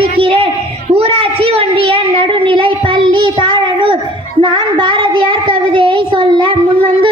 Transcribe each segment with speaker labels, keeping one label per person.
Speaker 1: படிக்கிறேன். ஊராட்சி ஒன்றிய நடுநிலை பள்ளி தாழனூர். நான் பாரதியார் கவிதையை சொல்ல முன்வந்து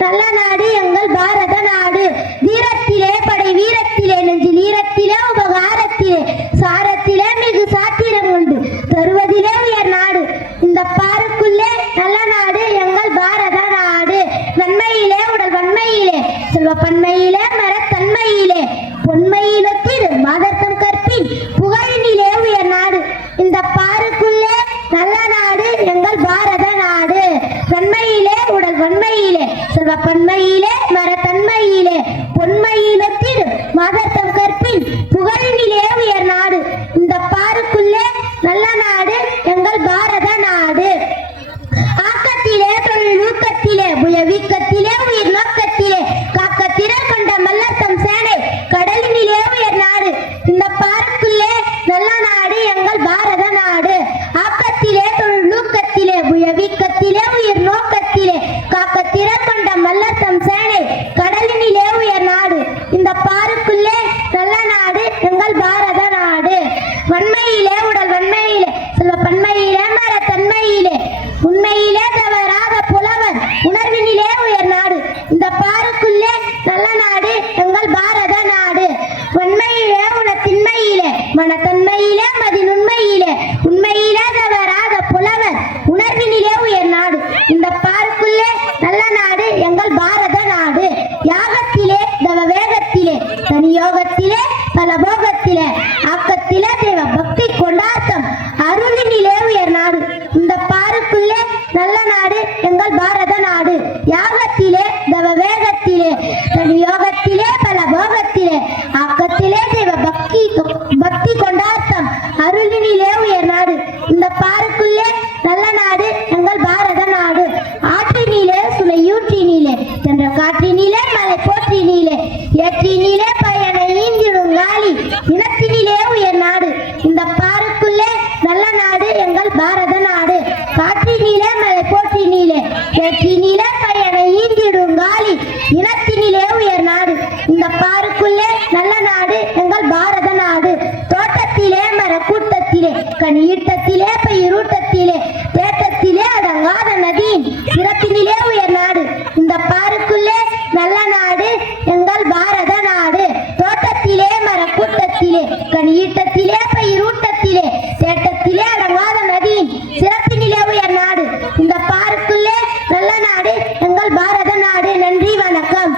Speaker 1: நல்ல நாடு எங்கள் பாரத நாடு. வீரத்திலே படை வீரத்திலே நெஞ்சில் ஈரத்திலே உபகாரத்திலே சார மிகு சாத்திரம் கொண்டு தருவதிலே உயர் நாடு இந்த பாருக்குள்ளே நல்ல நாடு எங்கள் பாரத நாடு நன்மையிலே உடல் வன்மையிலே செல்வ பன்மையிலே மரத்தன்மையிலே பொன்மையிலொத்திரு மாதர்த்தம் கற்பின் புகழினிலே உயர் நாடு இந்த பாருக்குள்ளே நல்ல நாடு எங்கள் பாரத நாடு நன்மையிலே உடல் வன்மையிலே செல்வ பன்மையிலே மரத்தன்மையிலே பொன்மையிலொத்திரு மாதர்த்தம் கற்பின் புகழினிலே உயர் நாடு இந்த பாருக்குள்ளே நல்ல நாடு எங்கள் பாரத நாடு ஆக்கத்திலே தொழில் ஊக்கத்திலே புயவீக்கத்திலே உயிர் நோக்கத்திலே காக்கத்திலே கொண்ட மல்லத்தம் சேனை கடலினிலே உயர் நாடு இந்த பாருக்குள்ளே நல்ல நாடு எங்கள் பாரத நாடு ஆக்கத்திலே தொழில் ஊக்கத்திலே புயவீக்கத்திலே உயிர் நோக்கத்திலே காக்கத்திலே கொண்ட மல்லத்தம் சேனை கடலினிலே உயர் நாடு இந்த பாருக்குள்ளே நல்ல நாடு எங்கள் பாரத நாடு வன்மையிலே உடல் வன்மையிலே செல்வ பன்மையிலே மரத்தன்மையிலே உண்மையிலே தவறாத புலவர் உணர்வினிலே உயர் நாடு. இந்த பாருக்குள்ளே நல்ல நாடு எங்கள் பாரத நாடு. வன்மையிலே உணத்தின்மையிலே மனத்தன்மையிலே மதிநுண்மையிலே உண்மையிலே தவறாத புலவர் உணர்வினிலே உயர் நாடு. இந்த பாருக்குள்ளே நல்ல நாடு எங்கள் பாரத நாடு. யாகத்திலே தவ வேகத்திலே தனியோகத்திலே பல போகத்திலே ஆக்கத்திலே தேவ பக்தி கொண்டாட்டம் அருளினிலே உயர் நாடு இந்த பாருக்குள்ளே நல்ல நாடு எங்கள் பாரத நாடு. யாகத்திலே தவ வேகத்திலே தனி யோகத்திலே பல போகத்திலே ஆக்கத்திலே தெய்வ பக்தி பக்தி கொண்டாட்டம் அருளினிலே உயர் நாடு. இந்த பாருக்குள்ளே நல்ல நாடு எங்கள் பாரத நாடு. ஆற்றினிலே சுளையூற்றினிலே சென்ற காற்றினிலே மலை போற்றினிலே ஏற்றினிலே பயண ஈந்திடும் காலி இனத்தினிலே உயர் நாடு. இந்த பாரு கண் ஈட்டத்திலே பெய் தேட்டத்திலே அடங்காத நதியின் சிறப்பினிலே உயர் நாடு. இந்த பாருக்குள்ளே நல்ல நாடு எங்கள் பாரத நாடு. தோட்டத்திலே மரக்கூட்டத்திலே கண் ஈட்டத்திலே பெய் இருட்டத்திலே தேட்டத்திலே அடங்காத நதியின் சிறப்பினிலே உயர் நாடு. இந்த பாருக்குள்ளே நல்ல நாடு எங்கள் பாரத நாடு. நன்றி வணக்கம்.